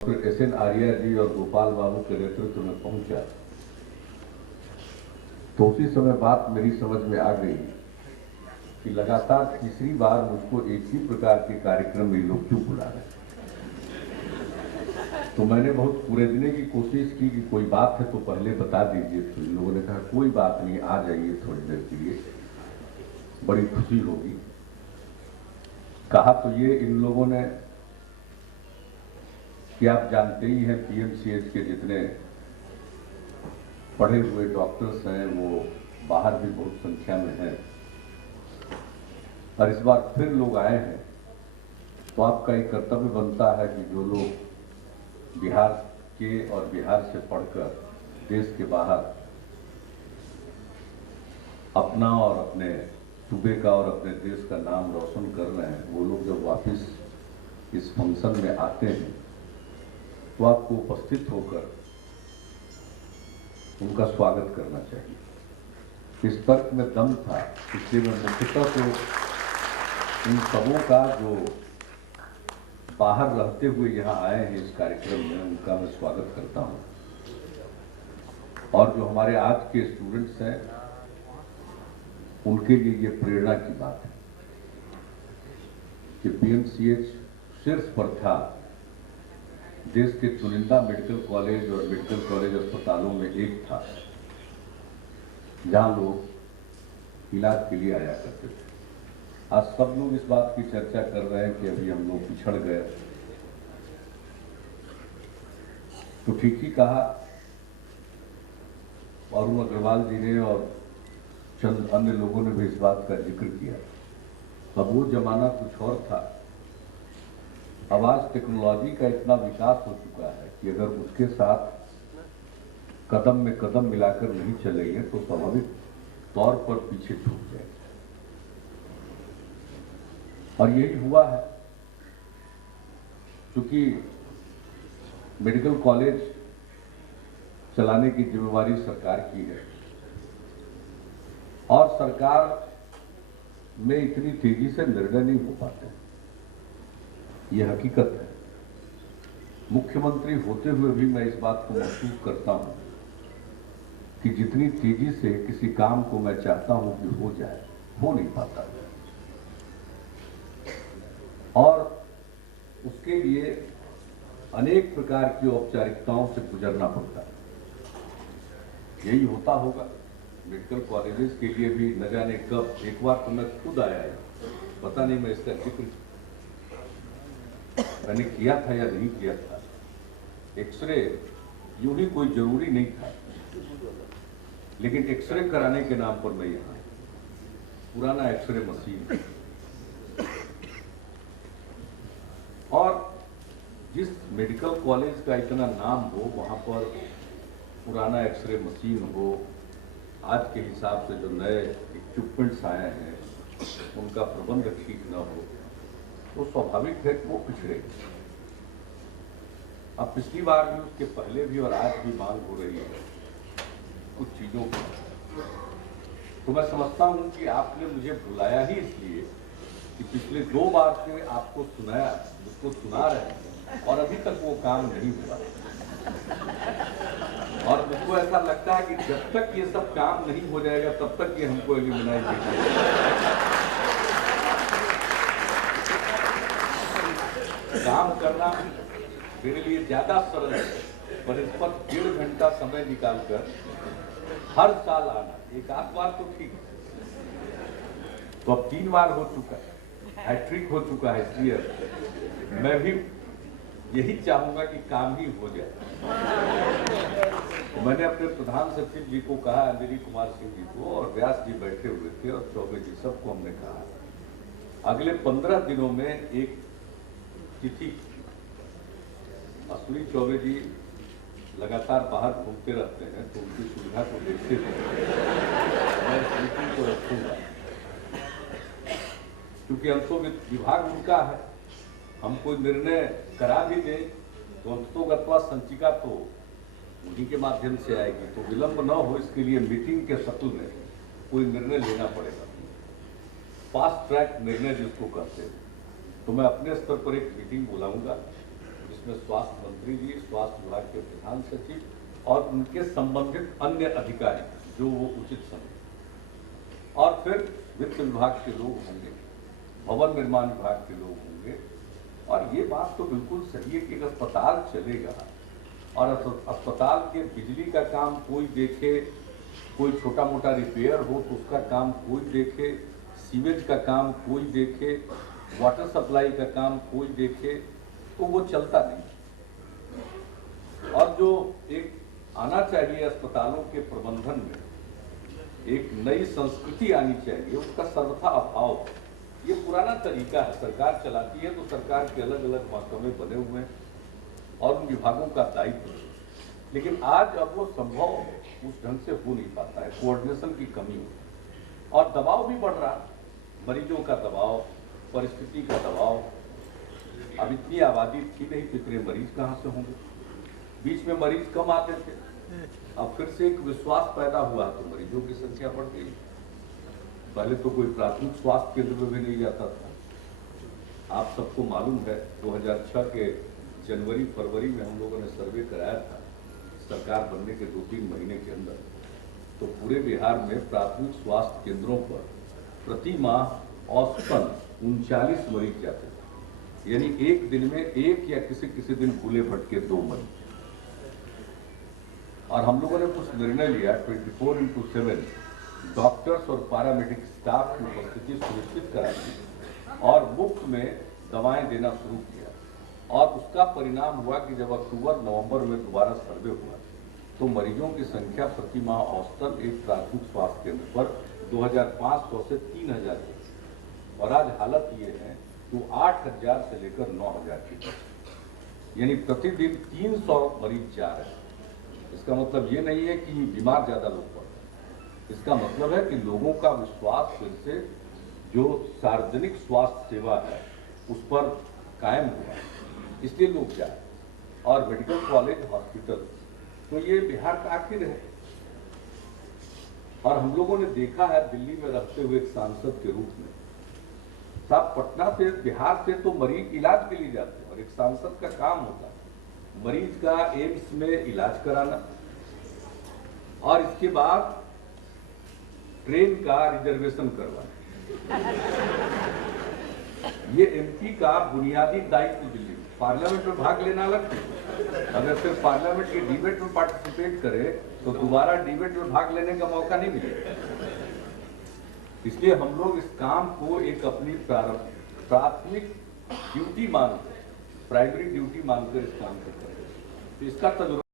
Doctor SN. Arya ji और गोपाल बाबू के नेतृत्व में पहुंचा तो उसी समय बात मेरी समझ में आ गई कि लगातार तीसरी बार मुझको एक ही प्रकार के कार्यक्रम में लोग क्यों बुला रहे हैं। तो मैंने बहुत पूरेदने की कोशिश की कि कोई बात है तो पहले बता दीजिए। तो इन लोगों ने कहा कोई बात नहीं, आ जाइए थोड़ी देर के लिए, बड़ी खुशी होगी। कहा तो ये इन लोगों ने कि आप जानते ही हैं पीएमसीएच के जितने पढ़े हुए डॉक्टर्स हैं वो बाहर भी बहुत संख्या में हैं, और इस बार फिर लोग आए हैं तो आपका एक कर्तव्य बनता है कि जो लोग बिहार के और बिहार से पढ़कर देश के बाहर अपना और अपने सूबे का और अपने देश का नाम रोशन कर रहे हैं, वो लोग जब वापस इस फंक्शन में आते हैं तो आपको उपस्थित होकर उनका स्वागत करना चाहिए। इस तर्क में दम था, इसलिए मैं मुख्यतः तो इन सबों का जो बाहर रहते हुए यहाँ आए हैं इस कार्यक्रम में, उनका मैं स्वागत करता हूँ। और जो हमारे आज के स्टूडेंट्स हैं उनके लिए ये प्रेरणा की बात है कि पीएमसीएच शीर्ष पर था, देश के चुनिंदा मेडिकल कॉलेज और मेडिकल कॉलेज अस्पतालों में एक था जहां लोग इलाज के लिए आया करते थे। आज सब लोग इस बात की चर्चा कर रहे हैं कि अभी हम लोग पिछड़ गए, तो ठीक ही कहा अरुण अग्रवाल जी ने और चंद अन्य लोगों ने भी इस बात का जिक्र किया। अब वो जमाना कुछ और था। अब आज टेक्नोलॉजी का इतना विकास हो चुका है कि अगर उसके साथ कदम में कदम मिलाकर नहीं चलेंगे तो स्वाभाविक तौर पर पीछे छूट जाएंगे। और यही हुआ है, क्योंकि मेडिकल कॉलेज चलाने की जिम्मेवारी सरकार की है और सरकार में इतनी तेजी से निर्णय नहीं हो पाते, ये हकीकत है। मुख्यमंत्री होते हुए भी मैं इस बात को महसूस करता हूं कि जितनी तेजी से किसी काम को मैं चाहता हूं कि हो जाए, हो नहीं पाता और उसके लिए अनेक प्रकार की औपचारिकताओं से गुजरना पड़ता है। यही होता होगा मेडिकल कॉलेजेस के लिए भी, न जाने कब। एक बार तो मैं खुद आया, पता नहीं मैं इसका जिक्र मैंने किया था या नहीं किया था। एक्सरे यूं ही कोई जरूरी नहीं था, लेकिन एक्सरे कराने के नाम पर मैं यहाँ, पुराना एक्सरे मशीन, और जिस मेडिकल कॉलेज का इतना नाम हो वहां पर पुराना एक्सरे मशीन हो, आज के हिसाब से जो नए इक्विपमेंट्स आए हैं उनका प्रबंध ठीक न हो, तो स्वाभाविक है कि वो पिछड़े। अब पिछली बार भी, उसके पहले भी और आज भी मांग हो रही है कुछ चीजों की। तो मैं समझता हूं कि आपने मुझे बुलाया ही इसलिए कि पिछले 2 बार से आपको सुनाया, उसको सुना रहे हैं और अभी तक वो काम नहीं हुआ। और मुझको ऐसा लगता है कि जब तक ये सब काम नहीं हो जाएगा तब तक ये हमको एलिमिनाइज नहीं करेगा। काम करना मेरे लिए ज्यादा सरल है, पर इस पर 1.5 घंटा समय निकालकर हर साल आना, एक आध बार तो ठीक है, तो अब 3 बार हो चुका है, हैट्रिक हो चुका है, इसलिए मैं भी यही चाहूंगा कि काम ही हो जाए। तो मैंने अपने प्रधान सचिव जी को कहा, अंजलि कुमार सिंह जी को, और व्यास जी बैठे हुए थे और चौबे जी, सबको हमने कहा अगले 15 दिनों में एक चिट्ठी। अश्विनी चौबे जी लगातार बाहर घूमते रहते हैं तो उनकी सुविधा को देखते हुए मैं इस मीटिंग को रखूंगा, क्योंकि अंशों विभाग उनका है। हम कोई निर्णय करा भी दें तो अंततोगत्वा संचिका तो उन्हीं के माध्यम से आएगी, तो विलंब न हो इसके लिए मीटिंग के शक्ल में कोई निर्णय लेना पड़ेगा, फास्ट ट्रैक निर्णय जिसको कहते हैं। तो मैं अपने स्तर पर एक मीटिंग बुलाऊंगा जिसमें स्वास्थ्य मंत्री जी, स्वास्थ्य विभाग के प्रधान सचिव और उनके संबंधित अन्य अधिकारी जो वो उचित समझे, और फिर वित्त विभाग के लोग होंगे, भवन निर्माण विभाग के लोग होंगे। और ये बात तो बिल्कुल सही है कि अगर अस्पताल चलेगा और अस्पताल के बिजली का काम कोई देखे, कोई छोटा मोटा रिपेयर हो तो उसका काम कोई देखे, सीवेज का काम कोई देखे, वाटर सप्लाई का काम कोई देखे, तो वो चलता नहीं। और जो एक आना चाहिए अस्पतालों के प्रबंधन में, एक नई संस्कृति आनी चाहिए, उसका सर्वथा अभाव। ये पुराना तरीका है, सरकार चलाती है तो सरकार के अलग अलग महकमे बने हुए हैं और उन विभागों का दायित्व, लेकिन आज अब वो संभव उस ढंग से हो नहीं पाता है, कोऑर्डिनेशन की कमी हो और दबाव भी बढ़ रहा, मरीजों का दबाव, परिस्थिति का दबाव। अब इतनी आबादी थी नहीं, कितने मरीज कहाँ से होंगे, बीच में मरीज कम आते थे, अब फिर से एक विश्वास पैदा हुआ तो मरीजों की संख्या बढ़ गई। पहले तो कोई प्राथमिक स्वास्थ्य केंद्र में भी नहीं जाता था। आप सबको मालूम है 2006 के जनवरी फरवरी में हम लोगों ने सर्वे कराया था सरकार बनने के 2-3 महीने के अंदर, तो पूरे बिहार में प्राथमिक स्वास्थ्य केंद्रों पर प्रति माह औसतन 39 मरीज जाते थे, यानी एक दिन में एक या किसी दिन भूले भटके 2 मरीज। और हम लोगों ने कुछ निर्णय लिया, 24/7 डॉक्टर्स और पैरामेडिक स्टाफ की उपस्थिति सुनिश्चित कराई और मुफ्त में दवाएं देना शुरू किया। और उसका परिणाम हुआ कि जब अक्टूबर नवंबर में दोबारा सर्वे हुआ तो मरीजों की संख्या प्रति माह औसतन एक प्राथमिक स्वास्थ्य केंद्र पर 2500 से 3000 थी और आज हालत ये है कि 8000 से लेकर 9000 की, यानी प्रतिदिन 300 मरीज जा रहे हैं। इसका मतलब ये नहीं है कि बीमार ज्यादा लोग पड़ रहे, इसका मतलब है कि लोगों का विश्वास फिर से जो सार्वजनिक स्वास्थ्य सेवा है उस पर कायम हुआ, इसलिए लोग जाए। और मेडिकल कॉलेज हॉस्पिटल तो ये बिहार का आखिर है। और हम लोगों ने देखा है दिल्ली में रहते हुए एक सांसद के रूप में, साहब पटना से बिहार से तो मरीज इलाज के लिए जाते हैं और एक सांसद का काम होता है मरीज का एम्स में इलाज कराना और इसके बाद ट्रेन का रिजर्वेशन करवाना। ये एमपी का बुनियादी दायित्व दिल्ली में। पार्लियामेंट में भाग लेना अलग है, अगर सिर्फ पार्लियामेंट के डिबेट में पार्टिसिपेट करे तो दोबारा डिबेट में भाग लेने का मौका नहीं मिलेगा। इसलिए हम लोग इस काम को एक अपनी प्राथमिक ड्यूटी मानकर, प्राइमरी ड्यूटी मानकर इस काम को करें। तो इसका तजुर्बा